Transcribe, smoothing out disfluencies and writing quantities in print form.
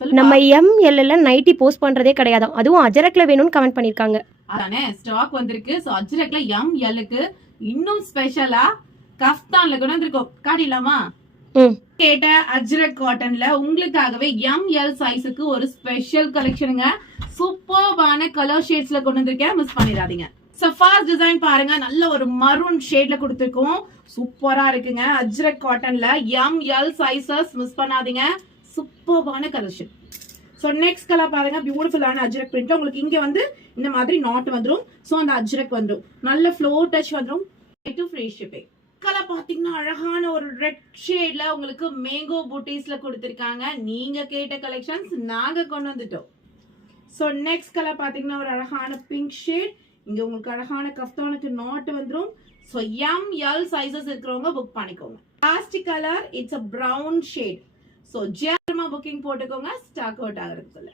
நம்ம எம்எல்ல nightie post பண்றதே கிடையாது, அதுவும் அஜரக்ல வேணும்னு கமெண்ட் பண்ணிருக்காங்க. அதானே ஸ்டாக் வந்திருக்கு. சோ அஜரக்ல எம்எல்லுக்கு இன்னும் ஸ்பெஷலா கஃப்தான்ல கொண்டு வந்திருக்கோம். காட்டிடலாமா? கேட்ட அஜ்ரக் காட்டன்ல உங்களுக்காகவே எம்எல் சைஸுக்கு ஒரு ஸ்பெஷல் கலெக்ஷனுங்க. சூப்பர்பான கலர் ஷேட்ஸ்ல கொண்டு வந்திருக்கேன், மிஸ் பண்ணிடாதீங்க. சோ ஃபர்ஸ்ட் டிசைன் பாருங்க, நல்ல ஒரு மரூன் ஷேட்ல கொடுத்திருக்கோம். சூப்பரா இருக்குங்க. அஜ்ரக் காட்டன்ல எம்எல் சைஸஸ் மிஸ் பண்ணாதீங்க. சூப்பர்பான கலெக்ஷன். சோ நெக்ஸ்ட் கலர் பாருங்க, பியூட்டிஃபுல்லான அஜ்ரக் பிரிண்ட். உங்களுக்கு இங்க வந்து இந்த மாதிரி நாட் வந்துரும். சோ அந்த அஜ்ரக் வந்துரும், நல்ல ஃப்ளோர் டச் வந்துரும். To free shipping. கலர் பாத்தீங்கன்னா அழகான ஒரு ரெட் ஷேட்ல உங்களுக்கு மேங்கோ பூட்டிஸ்ல கொடுத்திருக்காங்க. நீங்க கேட்ட கலெக்ஷன்ஸ் நாங்க கொண்டு வந்துட்டோம். சோ நெக்ஸ்ட் கலர் பாத்தீங்கன்னா ஒரு அழகான பிங்க் ஷேட். இங்க உங்களுக்கு அழகான கஃப்தானுக்கு நாட் வந்துரும். சோ எம்எல் சைஸஸ் இருக்கிறவங்க புக் பண்ணிக்கோங்க. Last colour it's a brown shade. So ஜெர்மா புக்கிங் போட்டுக்கோங்க, ஸ்டாக் அவுட் ஆகிறதுக்குள்ள.